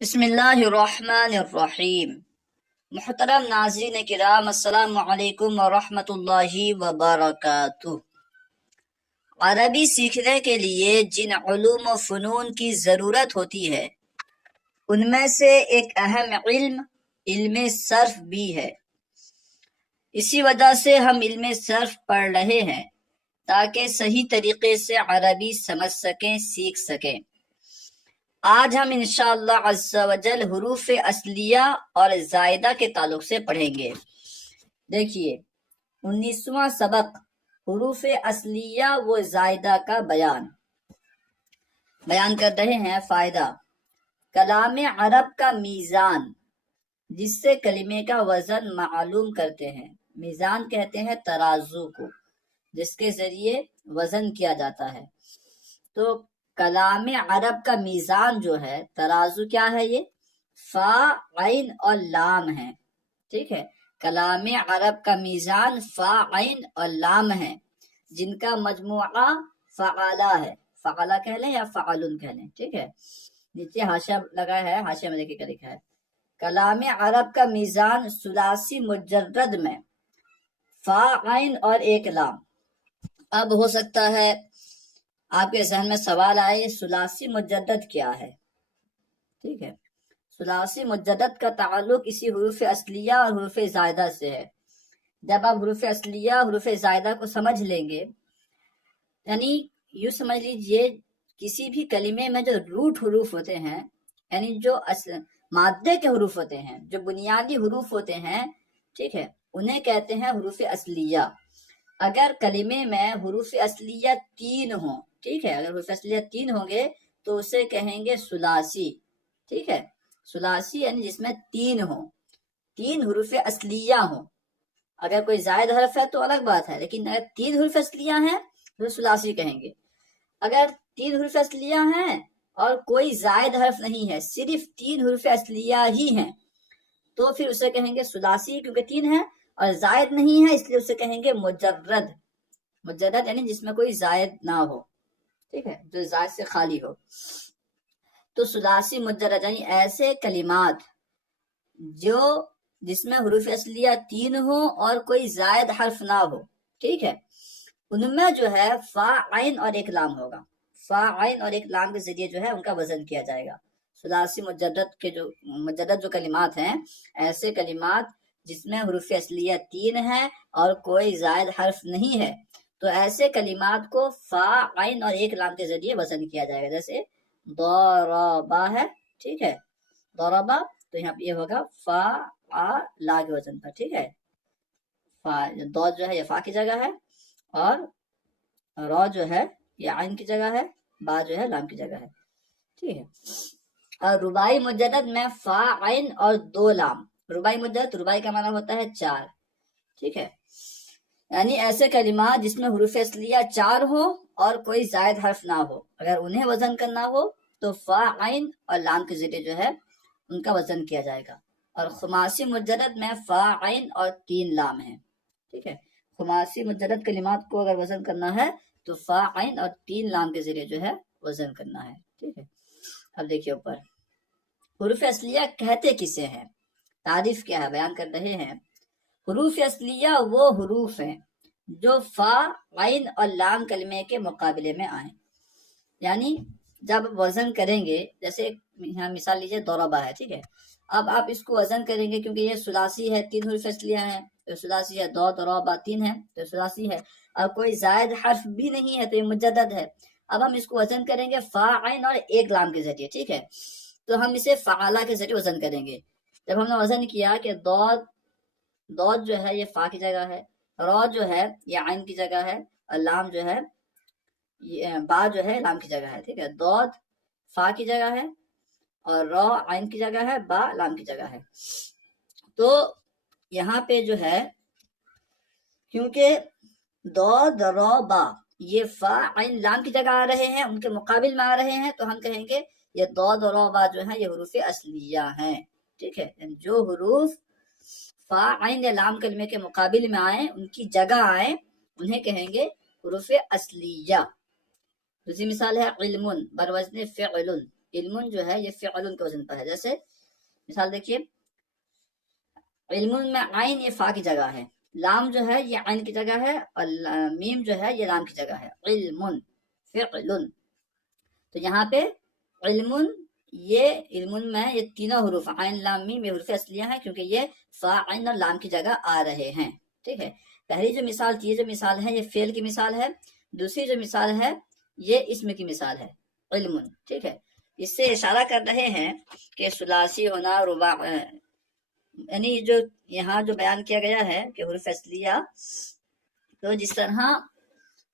بسم اللہ الرحمن الرحیم۔ محترم ناظرین کرام، السلام علیکم ورحمۃ اللہ وبرکاتہ۔ عربی سیکھنے کے لیے جن علوم و فنون کی ضرورت ہوتی ہے ان میں سے ایک اہم علم صرف بھی ہے۔ اسی وجہ سے ہم علم صرف پڑھ رہے ہیں تاکہ صحیح طریقے سے عربی سمجھ سکیں، سیکھ سکیں۔ آج ہم انشاءاللہ عز و جل حروف اصلیہ اور زائدہ کے تعلق سے پڑھیں گے۔ دیکھیے 19واں سبق حروف اصلیہ و زائدہ کا بیان کر رہے ہیں۔ فائدہ: کلام عرب کا میزان، جس سے کلمے کا وزن معلوم کرتے ہیں۔ میزان کہتے ہیں ترازو کو، جس کے ذریعے وزن کیا جاتا ہے۔ تو کلام عرب کا میزان جو ہے، ترازو کیا ہے؟ یہ فا، عین اور لام ہے۔ ٹھیک ہے، کلام عرب کا میزان فا، عین اور لام ہے، جن کا مجموعہ فعالہ ہے۔ فعالہ کہہ لیں یا فعلن کہہ لیں۔ ٹھیک ہے، نیچے حاشیہ لگا ہے، حاشیہ میں دیکھیں کیا لکھا ہے۔ کلام عرب کا میزان ثلاثی مجرد میں فا، عین اور ایک لام۔ اب ہو سکتا ہے آپ کے ذہن میں سوال آئے، ثلاثی مجدد کیا ہے؟ ٹھیک ہے، ثلاثی مجدد کا تعلق اسی حروف اصلیہ اور حروف زائدہ سے ہے۔ جب آپ حروف اصلیہ اور حروف زائدہ کو سمجھ لیں گے، یعنی یوں سمجھ لیجئے کسی بھی کلمے میں جو روٹ حروف ہوتے ہیں، یعنی جو مادے کے حروف ہوتے ہیں، جو بنیادی حروف ہوتے ہیں، ٹھیک ہے، انہیں کہتے ہیں حروف اصلیہ۔ اگر کلمے میں حروف اصلیہ 3 ہوں، ٹھیک ہے، اگر حروف اصلیہ 3 ہوں گے تو اسے کہیں گے ثلاثی۔ ٹھیک ہے، ثلاثی یعنی جس میں 3 ہوں، 3 حروف اصلیہ ہوں۔ اگر کوئی زائد حرف ہے تو الگ بات ہے، لیکن اگر 3 حروف اصلیہ ہیں تو ثلاثی کہیں گے۔ اگر 3 حروف اصلیہ ہیں اور کوئی زائد حرف نہیں ہے، صرف 3 حروف اصلیہ ہی ہیں، تو پھر اسے کہیں گے ثلاثی، کیونکہ 3 ہے اور زائد نہیں ہے، اس لیے اسے کہیں گے مجرد۔ مجرد یعنی جس میں کوئی زائد نہ ہو، ٹھیک ہے، جو زائد سے خالی ہو۔ تو ثلاثی مجرد یعنی ایسے کلمات جس میں حروف اصلیہ 3 ہو اور کوئی زائد حرف نہ ہو، ٹھیک ہے، ان میں جو ہے فا، عین اور ایک لام ہوگا۔ فا، عین اور ایک لام کے ذریعے جو ہے ان کا وزن کیا جائے گا۔ ثلاثی مجرد جو کلمات ہیں، ایسے کلمات جس میں حروف اصلیہ 3 ہے اور کوئی زائد حرف نہیں ہے، تو ایسے کلمات کو فا، عین اور ایک لام کے ذریعے وزن کیا جائے گا۔ جیسے ضربا ہے، ٹھیک ہے، ضربا، تو یہاں پہ یہ ہوگا فا، لا کے وزن پر۔ ٹھیک ہے، دو جو ہے یہ فا کی جگہ ہے، اور را جو ہے یہ عین کی جگہ ہے، با جو ہے لام کی جگہ ہے۔ ٹھیک ہے، اور رباعی مجدد میں فا، عین اور 2 لام۔ رباعی مجدد، رباعی کا معنی ہوتا ہے 4۔ ٹھیک ہے، یعنی ایسے کلمات جس میں حروف اصلیہ 4 ہو اور کوئی زائد حرف نہ ہو، اگر انہیں وزن کرنا ہو تو فا، عین اور لام کے ذریعے جو ہے ان کا وزن کیا جائے گا۔ اور خماسی مجدد میں فا، عین اور 3 لام ہے۔ ٹھیک ہے، خماسی مجدد کلمات کو اگر وزن کرنا ہے تو فا، عین اور 3 لام کے ذریعے جو ہے وزن کرنا ہے۔ ٹھیک ہے، اب دیکھیے اوپر حروف اصلیہ کہتے کسے ہیں، تعریف کیا ہے، بیان کر رہے ہیں۔ حروف اصلیہ وہ حروف ہیں جو فا، عین اور لام کلمے کے مقابلے میں آئیں۔ یعنی جب وزن کریں گے، جیسے یہاں مثال لیجیے ضربا ہے، ٹھیک ہے، اب آپ اس کو وزن کریں گے کیونکہ یہ ثلاثی ہے، 3 حروف اصلیہ ہیں تو ثلاثی ہے، ضربا 3 ہے تو ثلاثی ہے، اور کوئی زائد حرف بھی نہیں ہے تو یہ مجدد ہے۔ اب ہم اس کو وزن کریں گے فا، عین اور ایک لام کے ذریعے، ٹھیک ہے، تو ہم اسے فعالہ کے ذریعے وزن کریں گے۔ جب ہم نے وزن کیا کہ ضاد جو ہے یہ فا کی جگہ ہے، را جو ہے یہ عین کی جگہ ہے، اور لام جو ہے با جو ہے لام کی جگہ ہے۔ ٹھیک ہے، ضاد فا کی جگہ ہے اور را عین کی جگہ ہے، با لام کی جگہ ہے۔ تو یہاں پہ جو ہے کیونکہ ضاد، را، با یہ فا، عین، لام کی جگہ آ رہے ہیں، ان کے مقابل میں آ رہے ہیں، تو ہم کہیں گے یہ ضاد، را، با جو ہے یہ حروف اصلیہ ہیں۔ ٹھیک ہے، جو حروف فا، عین یا لام کلمے کے مقابل میں آئیں، ان کی جگہ آئیں، انہیں کہیں گے حروف اصلیہ۔ دوسری مثال ہے علم بروزن فعل، علم جو ہے یہ فعل کے وزن پر ہے. جیسے مثال دیکھیے، علم میں عین یہ فا کی جگہ ہے، لام جو ہے یہ عین کی جگہ ہے، اور میم جو ہے یہ لام کی جگہ ہے. علم فعل. تو یہاں پہ علم، یہ علم میں یہ تینوں حروف عین لام میم یہ حروف اصلیہ ہیں، کیونکہ یہ فا عین اور لام کی جگہ آ رہے ہیں. ٹھیک ہے، پہلی جو مثال تھی، یہ جو مثال ہے یہ فعل کی مثال ہے. دوسری جو مثال ہے یہ اسم کی مثال ہے، علم. ٹھیک ہے، اس سے اشارہ کر رہے ہیں کہ ثلاثی ہونا، رباع، یعنی جو یہاں جو بیان کیا گیا ہے کہ حروف اصلیہ، تو جس طرح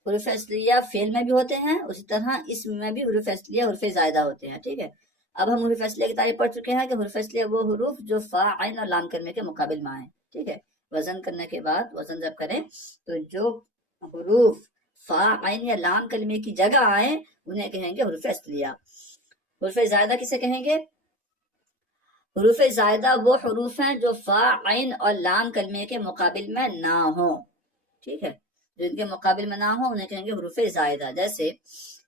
حروف اصلیہ فعل میں بھی ہوتے ہیں، اسی طرح اسم میں بھی حروف اصلیہ حروف زائدہ ہوتے ہیں. ٹھیک ہے، اب ہم حروف اصلیہ کی تعریف پڑھ چکے ہیں کہ حروف اصلیہ وہ حروف جو فا عین اور لام کلمے کے مقابل میں آئیں. ٹھیک ہے، وزن کرنے کے بعد وزن جب کریں تو جو حروف فا عین یا لام کلمے کی جگہ آئیں انہیں کہیں گے حروف اصلیہ. حروف زائدہ کسے کہیں گے؟ حروف زائدہ وہ حروف ہیں جو فا عین اور لام کلمے کے مقابل میں نہ ہوں. ٹھیک ہے، جو ان کے مقابل میں نہ ہوں انہیں کہیں گے حروف زائدہ. جیسے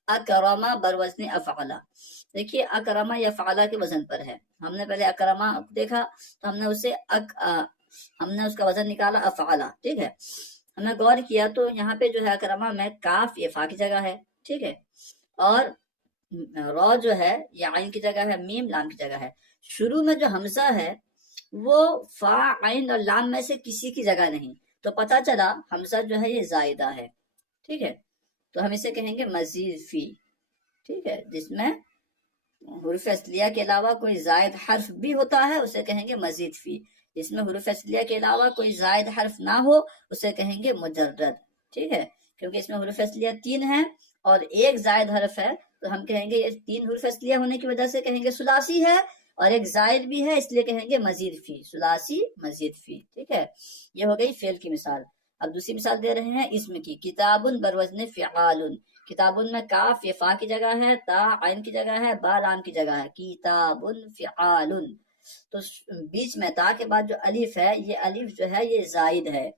اکرما بروزن افعلا. دیکھیے اکرما یہ فعلا کے وزن پر ہے. ہم نے پہلے اکرما دیکھا تو ہم نے اس کا وزن نکالا افعلا. ٹھیک ہے، ہم نے غور کیا تو یہاں پہ جو ہے اکرما میں کاف یہ فا کی جگہ ہے. ٹھیک ہے، اور را جو ہے یہ عین کی جگہ ہے، میم لام کی جگہ ہے. شروع میں جو حمزہ ہے وہ فا عین اور لام میں سے کسی کی جگہ نہیں، تو پتہ چلا حمزہ جو ہے یہ زائدہ ہے. ٹھیک ہے، تو ہم اسے کہیں گے مزید فی. ٹھیک ہے، جس میں حروف اصلیہ کے علاوہ کوئی زائد حرف بھی ہوتا ہے اسے کہیں گے مزید فی. جس میں حروف اصلیہ کے علاوہ کوئی زائد حرف نہ ہو اسے کہیں گے مجرد. ٹھیک ہے، کیونکہ اس میں حروف اصلیہ 3 ہیں اور ایک زائد حرف ہے، تو ہم کہیں گے یہ 3 حروف اصلیہ ہونے کی وجہ سے کہیں گے ثلاثی ہے، اور ایک زائد بھی ہے اس لیے کہیں گے مزید فی. ثلاثی مزید فی. ٹھیک ہے، یہ ہو گئی فعل کی مثال. اب دوسری مثال دے رہے ہیں اسم کی. کتاب بروزن فعال. کتاب میں کاف یہ فا کی جگہ ہے، تا عین کی جگہ ہے، با لام کی جگہ ہے. کتاب فعال. تو بیچ میں تا کے بعد جو الف ہے یہ الف جو ہے یہ زائد ہے،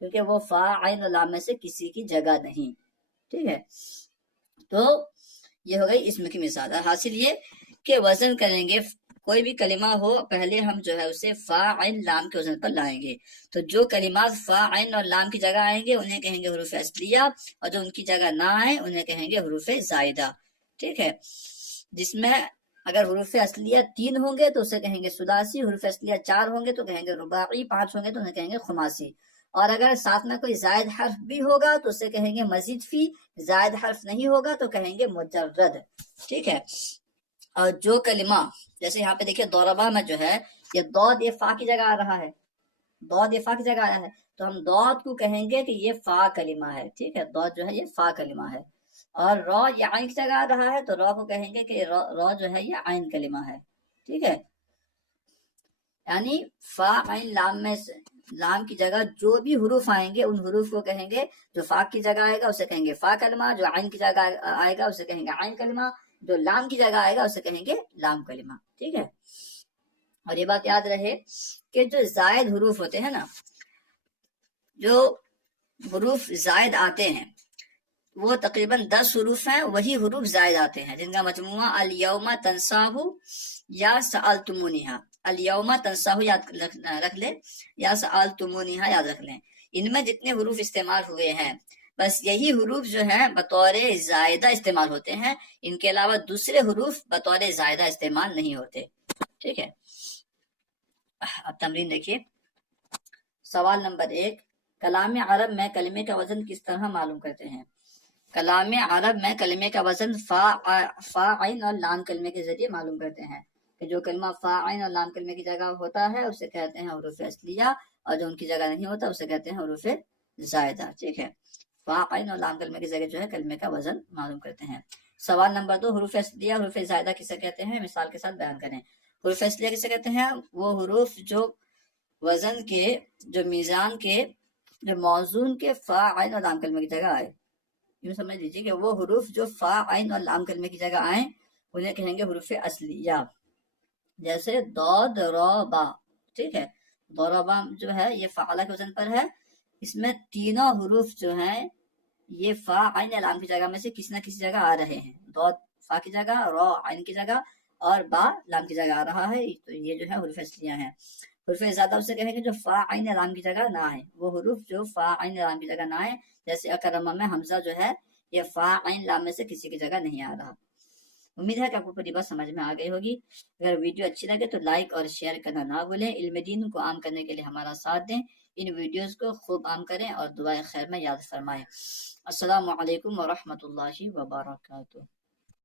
کیونکہ وہ فا عین و لام میں سے کسی کی جگہ نہیں. ٹھیک ہے، تو یہ ہو گئی اسم کی مثال. حاصل یہ کہ وزن کریں گے کوئی بھی کلمہ ہو پہلے ہم جو ہے اسے فا عین لام کے وزن پر لائیں گے. تو جو کلمات فا عین اور لام کی جگہ آئیں گے انہیں کہیں گے حروف اصلیہ، اور جو ان کی جگہ نہ آئیں انہیں کہیں گے حروف زائدہ. ٹھیک ہے، جس میں اگر حروف اصلیہ 3 ہوں گے تو اسے کہیں گے ثلاثی، حروف اصلیہ 4 ہوں گے تو کہیں گے رباعی، 5 ہوں گے تو انہیں کہیں گے خماسی. اور اگر ساتھ میں کوئی زائد حرف بھی ہوگا تو اسے کہیں گے مزید فی. زائد حرف نہیں ہوگا تو کہیں گے مجرد. ٹھیک ہے، اور جو کلمہ جیسے یہاں پہ دیکھیے ضربہ میں جو ہے یہ ضاد یہ فا کی جگہ آ رہا ہے، ضاد یہ فا کی جگہ آیا ہے، تو ہم ضاد کو کہیں گے کہ یہ فا کلمہ ہے. ٹھیک ہے، ضاد جو ہے یہ فا کلمہ ہے. اور را یہ عین کی جگہ آ رہا ہے تو را کو کہیں گے کہ را جو ہے یہ عین کلمہ ہے. ٹھیک ہے، یعنی فا عین لام میں سے لام کی جگہ جو بھی حروف آئیں گے ان حروف کو کہیں گے، جو فا کی جگہ آئے گا اسے کہیں گے فا کلمہ، جو عین کی جگہ آئے گا اسے کہیں گے عین کلمہ، جو لام کی جگہ آئے گا اسے کہیں گے لام کلمہ. ٹھیک ہے، اور یہ بات یاد رہے کہ جو زائد حروف ہوتے ہیں نا، جو حروف زائد آتے ہیں وہ تقریباً 10 حروف ہیں، وہی حروف زائد آتے ہیں جن کا مجموعہ الیوم تنساہ یا سألتمونیہا. الیوم تنساہ یاد رکھ لیں یا سألتمونیہا یاد رکھ لیں. ان میں جتنے حروف استعمال ہوئے ہیں بس یہی حروف جو ہیں بطور زائدہ استعمال ہوتے ہیں، ان کے علاوہ دوسرے حروف بطور زائدہ استعمال نہیں ہوتے. ٹھیک ہے، اب تمرین دیکھیے. سوال نمبر 1، کلام عرب میں کلمے کا وزن کس طرح معلوم کرتے ہیں؟ کلام عرب میں کلمے کا وزن فا عین اور لام کلمے کے ذریعے معلوم کرتے ہیں. کہ جو کلمہ فا عین اور لام کلمے کی جگہ ہوتا ہے اسے کہتے ہیں حروف اصلیہ، اور جو ان کی جگہ نہیں ہوتا اسے کہتے ہیں حروف زائدہ. ٹھیک ہے، فا عین اور لام کلمے کے ذریعے جو ہے کلمے کا وزن معلوم کرتے ہیں. سوال نمبر 2، حروف اصلیہ حروف زائدہ کسے کہتے ہیں؟ مثال کے ساتھ بیان کریں. حروف اصلیہ کسے کہتے ہیں؟ وہ حروف جو وزن کے، جو میزان کے، جو موزون کے فا عین اور لام کلمے کی جگہ آئے. یوں سمجھ لیجیے کہ وہ حروف جو فا عین اور لام کلمے کی جگہ آئیں انہیں کہیں گے حروف اصلیہ. جیسے ضاد را با. ٹھیک ہے، ضربا جو ہے یہ فعلہ کے وزن پر ہے، اس میں تینوں حروف جو ہیں یہ فا عین لام کی جگہ میں سے کسی نہ کسی جگہ آ رہے ہیں. ضاد فا کی جگہ، را عین کی جگہ، اور با لام کی جگہ آ رہا ہے، تو یہ جو ہے حروف اصلیہ ہیں۔ حروف زیادہ اسے کہیں گے جو فا عین لام کی جگہ نہ آئے، وہ حروف جو فا عین لام کی جگہ نہ آئے، جیسے اکرمہ میں حمزہ جو ہے یہ فا عین لام میں سے کسی کی جگہ نہیں آ رہا۔ امید ہے کہ آپ کو پوری بات سمجھ میں آ گئی ہوگی۔ اگر ویڈیو اچھی لگے تو لائک اور شیئر کرنا نہ بھولیں۔ علم دین کو عام کرنے کے لیے ہمارا ساتھ دیں، ان ویڈیوز کو خوب عام کریں اور دعائیں خیر میں یاد فرمائیں۔ السلام علیکم ورحمۃ اللہ وبرکاتہ۔